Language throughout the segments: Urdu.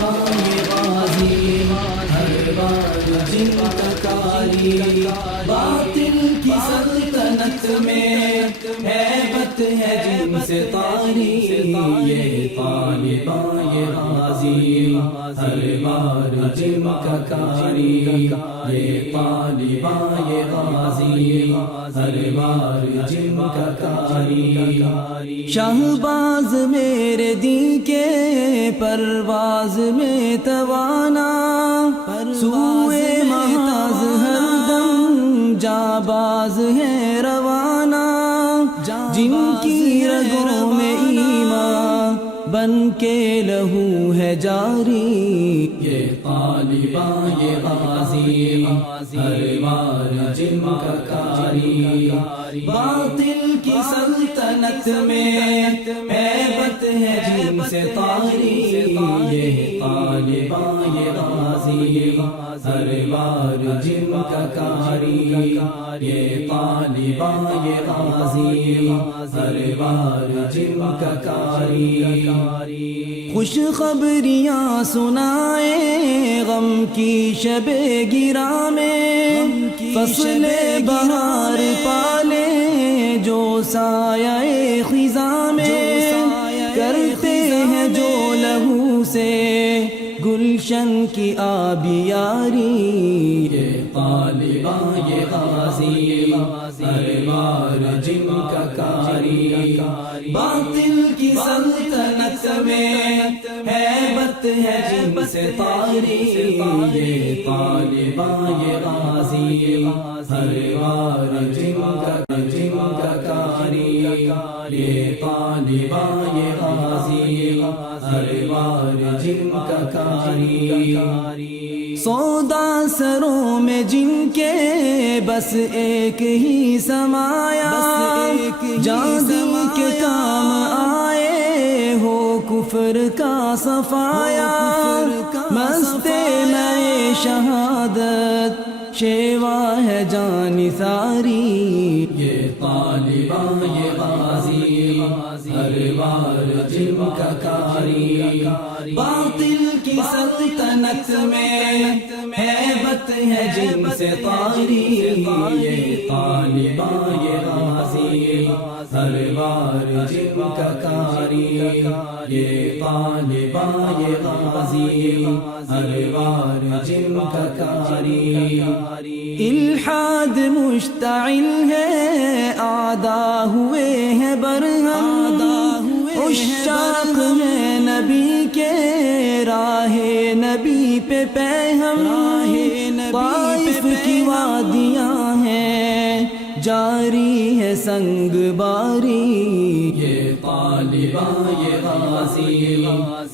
طالبان غازی ہر بار جن کا کاری باطل کی سلطنت میں ہیبت ہے جن سے طاری یہ طالبان غازی ہر بار جن کا کاری یہ طالبان غازی ہر بار جن کا کاری شہباز میرے دین کے پرواز میں توانا سوئے محاذ ہر دم جاباز ہے روانہ جن کی رگوں میں ایمان بن کے لہو ہے جاری یہ طالبان غازی ہر بار جن کا کاری باطل کی سلطنت میں ہیبت ہے جن سے طاری یہ طالبان غازی ہر بار جن کا کاری یہ طالبان غازی ہر بار جن کا کاری خوش خبریاں سنائے غم کی شب گراں میں فصل بہار پالے جو سایہ خزاں میں کرتے ہیں جو لہو سے گلشن کی آبیاری یہ طالبان غازی ہر بار جن کا کاری باطل کی سلطنت میں ہیبت ہے جن سے طاری یہ طالبان غازی ہر بار جن کا کاری یہ طالبان غازی ہر بار جن کا کاری سودا سروں میں جن کے بس ایک ہی سمایا جان دل کے کام آئے ہو کفر کا صفایا مستے میں شہادت شیوا ہے جان ساری یہ طالبان غازی ہر بار جن کا کاری باطل کی سلطنت میں ہیبت ہے جن سے طاری یہ طالبان غازی ہر بار جن کا کاری یہ طالبان غازی ہر بار جن کا کاری الحاد مشتعل ہے اعداء ہوئے ہیں برہم عشاق ہیں نبی کے راہ نبی پہ پیہم طائف کی وادیاں ہیں جاری ہے سنگ باری یہ طالبان غازی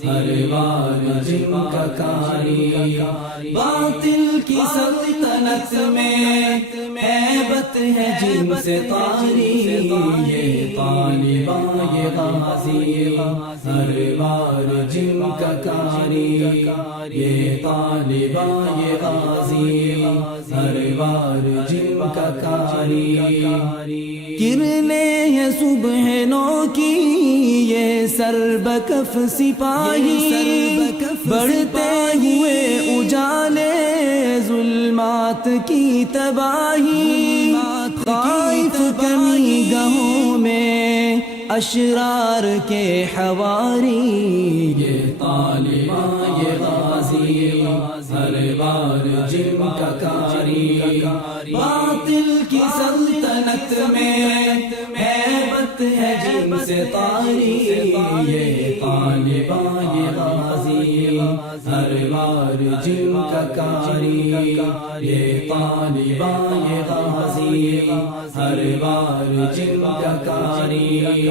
ہر بار جن کا کاری باطل کی سلطنت میں ہیبت ہے جن سے طاری یہ طالبان غازی ہر بار جن کا کاری یہ طالبان غازی ہر بار جن کا کاری کرنے ہیں صبح نو کی یہ سربکف سپاہی بڑھتے ہوئے اجالے ظلمات کی تباہی خائف کمی گہوں میں اشرار کے حواری یہ طالبان غازی ہر بار جن کا کاری باطل کی سلطنت میں ہیبت ہے جن سے طاری یہ طالبان غازی ہر بار جن کا کاری یہ طالبان غازی ہر بار جن کا کاری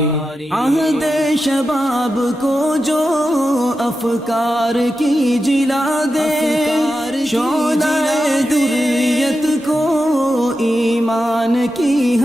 عہد شباب کو جو افکار کی جلا دے شعلہ ذریت کو ایمان کی